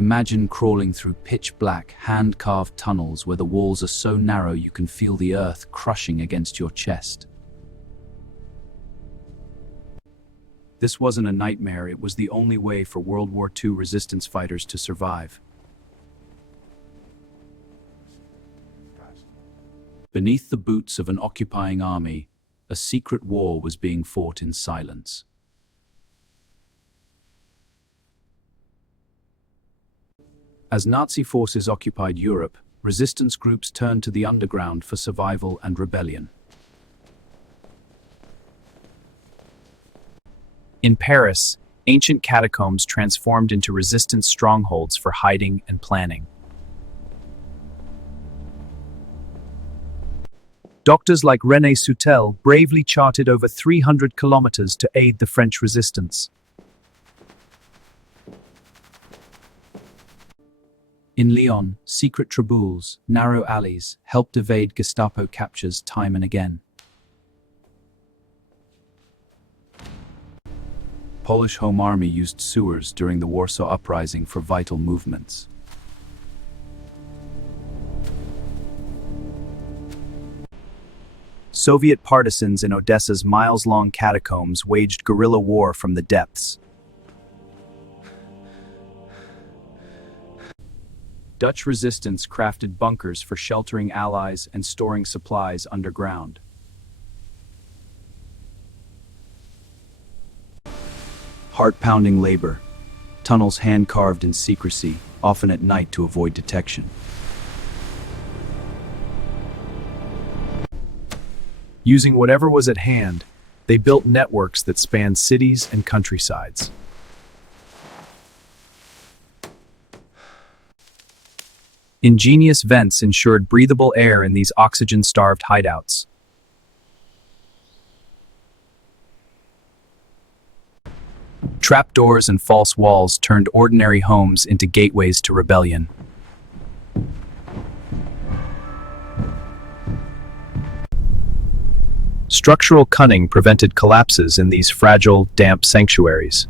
Imagine crawling through pitch-black, hand-carved tunnels where the walls are so narrow you can feel the earth crushing against your chest. This wasn't a nightmare, it was the only way for World War II resistance fighters to survive. Beneath the boots of an occupying army, a secret war was being fought in silence. As Nazi forces occupied Europe, resistance groups turned to the underground for survival and rebellion. In Paris, ancient catacombs transformed into resistance strongholds for hiding and planning. Doctors like René Soutel bravely charted over 300 kilometers to aid the French resistance. In Lyon, secret traboules, narrow alleys, helped evade Gestapo captures time and again. Polish Home Army used sewers during the Warsaw Uprising for vital movements. Soviet partisans in Odessa's miles-long catacombs waged guerrilla war from the depths. Dutch resistance crafted bunkers for sheltering allies and storing supplies underground. Heart-pounding labor, tunnels hand-carved in secrecy, often at night to avoid detection. Using whatever was at hand, they built networks that spanned cities and countrysides. Ingenious vents ensured breathable air in these oxygen-starved hideouts. Trapdoors and false walls turned ordinary homes into gateways to rebellion. Structural cunning prevented collapses in these fragile, damp sanctuaries.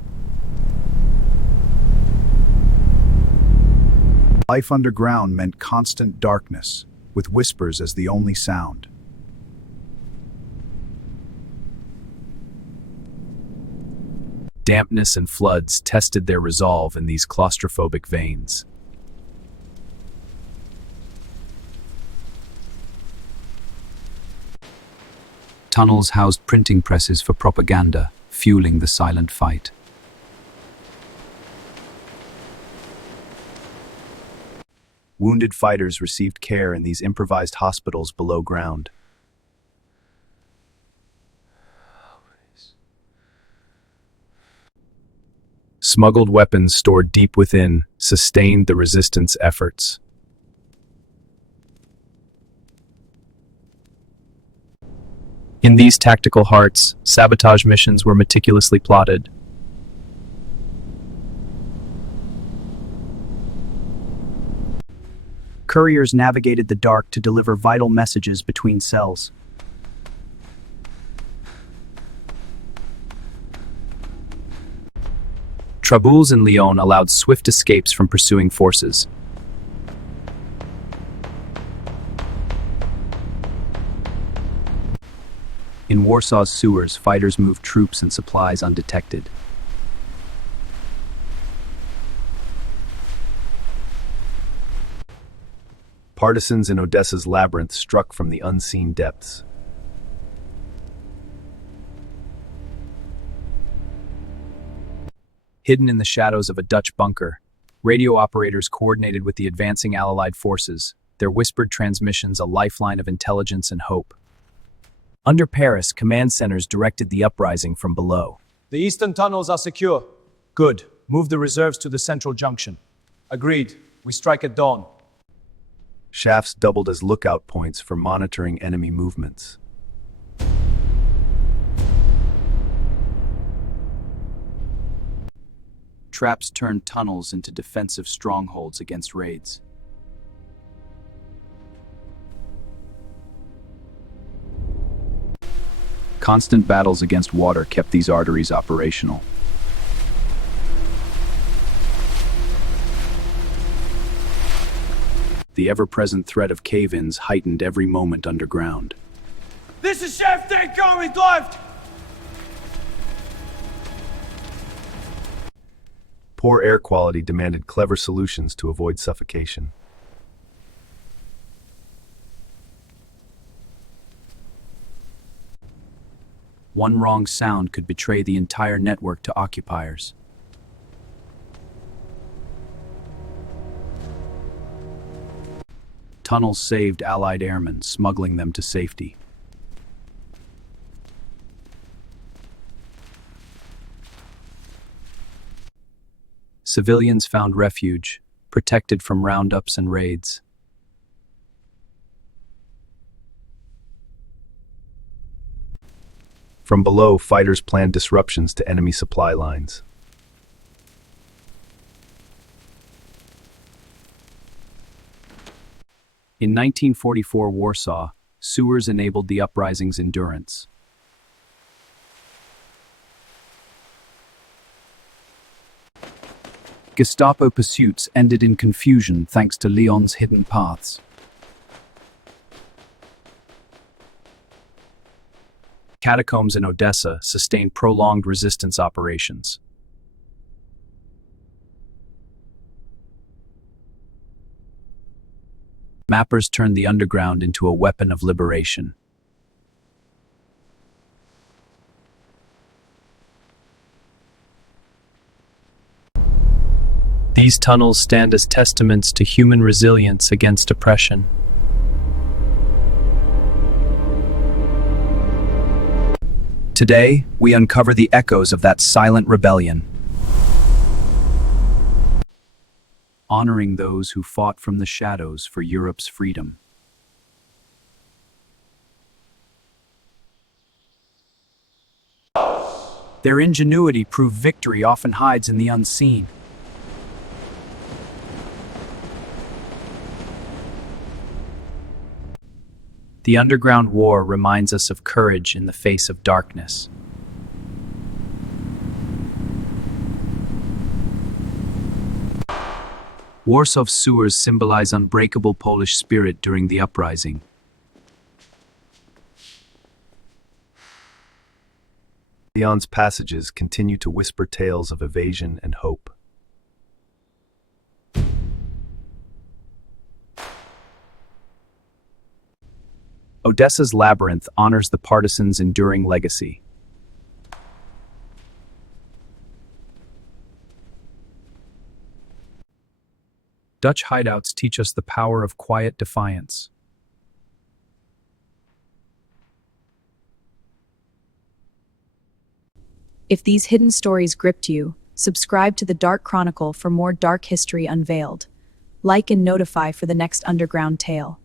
Life underground meant constant darkness, with whispers as the only sound. Dampness and floods tested their resolve in these claustrophobic veins. Tunnels housed printing presses for propaganda, fueling the silent fight. Wounded fighters received care in these improvised hospitals below ground. Smuggled weapons stored deep within sustained the resistance efforts. In these tactical hearts, sabotage missions were meticulously plotted. Couriers navigated the dark to deliver vital messages between cells. Traboules in Lyon allowed swift escapes from pursuing forces. In Warsaw's sewers, fighters moved troops and supplies undetected. Partisans in Odessa's labyrinth struck from the unseen depths. Hidden in the shadows of a Dutch bunker, radio operators coordinated with the advancing Allied forces, their whispered transmissions a lifeline of intelligence and hope. Under Paris, command centers directed the uprising from below. The eastern tunnels are secure. Good. Move the reserves to the central junction. Agreed. We strike at dawn. Shafts doubled as lookout points for monitoring enemy movements. Traps turned tunnels into defensive strongholds against raids. Constant battles against water kept these arteries operational. the ever-present threat of cave-ins heightened every moment underground. This is Chef Tanko, it läuft! Poor air quality demanded clever solutions to avoid suffocation. One wrong sound could betray the entire network to occupiers. Tunnels saved Allied airmen, smuggling them to safety. Civilians found refuge, protected from roundups and raids. From below, fighters planned disruptions to enemy supply lines. In 1944 Warsaw, sewers enabled the uprising's endurance. Gestapo pursuits ended in confusion thanks to Lyon's hidden paths. Catacombs in Odessa sustained prolonged resistance operations. Mappers turned the underground into a weapon of liberation. These tunnels stand as testaments to human resilience against oppression. Today, we uncover the echoes of that silent rebellion, honoring those who fought from the shadows for Europe's freedom. Their ingenuity proved victory often hides in the unseen. The underground war reminds us of courage in the face of darkness. Warsaw's sewers symbolize unbreakable Polish spirit during the Uprising. Lyon's passages continue to whisper tales of evasion and hope. Odessa's labyrinth honors the partisans' enduring legacy. Dutch hideouts teach us the power of quiet defiance. If these hidden stories gripped you, subscribe to the Dark Chronicle for more dark history unveiled. Like and notify for the next underground tale.